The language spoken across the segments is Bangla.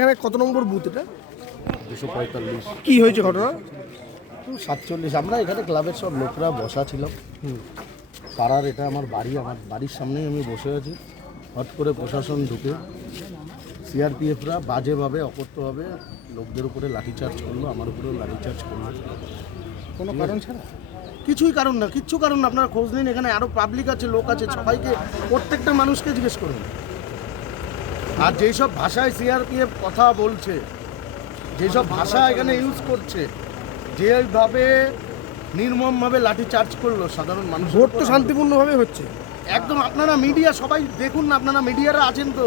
এখানে কত নম্বর বুথ এটা? 245 কি হয়েছে ঘটনা? 47। আমরা এখানে ক্লাবের সব লোকরা বসা ছিলাম। পাড়ার এটা আমার বাড়ির সামনেই আমি বসে আছি। হট করে প্রশাসন ঢুকে সিআরপিএফরা বাজেভাবে অকথ্যভাবে লোকদের উপরে লাঠিচার্জ করলো, আমার উপরেও লাঠিচার্জ করলো। কোনো কারণ ছাড়া? কিছুই কারণ না, কিচ্ছু কারণ না। আপনারা খোঁজ নিন, এখানে আরও পাবলিক আছে, লোক আছে, সবাইকে প্রত্যেকটা মানুষকে জিজ্ঞেস করুন। আর যেসব ভাষায় সিআরপিএফ কথা বলছে, যেসব ভাষা এখানে ইউজ করছে, যেভাবে নির্মমভাবে লাঠি চার্জ করলো সাধারণ মানুষ। ভোট তো শান্তিপূর্ণভাবে হচ্ছে। একদম আপনারা মিডিয়া সবাই দেখুন না, আপনারা মিডিয়ারা আছেন তো।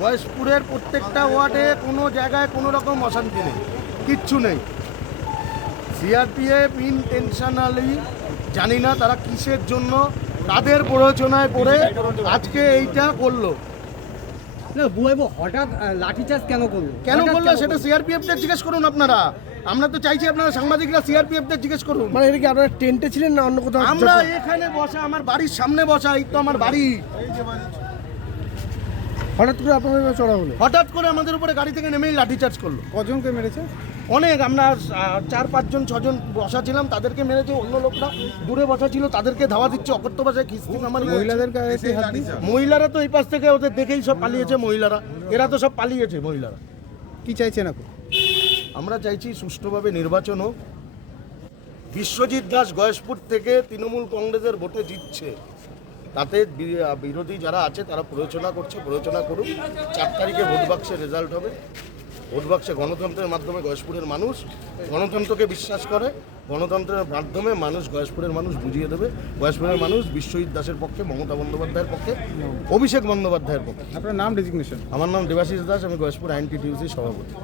গয়েশপুরের প্রত্যেকটা ওয়ার্ডে কোনো জায়গায় কোনো রকম অশান্তি নেই, কিচ্ছু নেই। সিআরপিএফ ইনটেনশনালি, জানি না তারা কিসের জন্য, তাদের প্ররোচনায় পড়ে আজকে এইটা করলো। না বুয়াইবো হঠাৎ লাঠিচার্জ কেন করলো সেটা সিআরপিএফদের জিজ্ঞেস করুন আপনারা। আমরা তো চাইছি আপনারা সাংবাদিকরা সিআরপিএফদের জিজ্ঞেস করুন। মানে এটা কি আপনারা টেন্টে ছিলেন না অন্য কোথাও? আমরা এখানে বসা, আমার বাড়ির সামনে বসা, এই তো আমার বাড়ি। হঠাৎ করে আপনাদের চড়া হলো? হঠাৎ করে আমাদের উপরে গাড়ি থেকে নেমেই লাঠিচার্জ করলো। কজনকে মেরেছে? অনেক, আমরা 4-5 জন 6 জন বসা ছিলাম, তাদেরকে মেরেছে। অন্য লোকরা দূরে বসা ছিল, তাদেরকে ধাওয়া দিচ্ছে অকথ্য ভাষায়, খিস্তি আমার। মহিলারা তো এই পাশ থেকে ওদের দেখেই সব পালিয়েছে। এরা তো সব পালিয়েছে মহিলারা। কি চাইছেন এখন? আমরা চাইছি সুষ্ঠুভাবে নির্বাচন হোক। বিশ্বজিৎ দাস গয়েশপুর থেকে তৃণমূল কংগ্রেসের ভোটে জিতছে, তাতে বিরোধী যারা আছে তারা প্ররোচনা করুক। 4 তারিখে ভোট বাক্সের রেজাল্ট হবে। ভোট বাক্সে গণতন্ত্রের মাধ্যমে গয়েশপুরের মানুষ গণতন্ত্রকে বিশ্বাস করে। গণতন্ত্রের মাধ্যমে গয়েশপুরের মানুষ বুঝিয়ে দেবে। গয়েশপুরের মানুষ বিশ্বজিৎ দাসের পক্ষে, মমতা বন্দ্যোপাধ্যায়ের পক্ষে, অভিষেক বন্দ্যোপাধ্যায়ের পক্ষে। আপনার নাম, ডেজিগনেশন? আমার নাম দেবাশিস দাস, আমি গয়েশপুর আইএনটিটিউসির সভাপতি।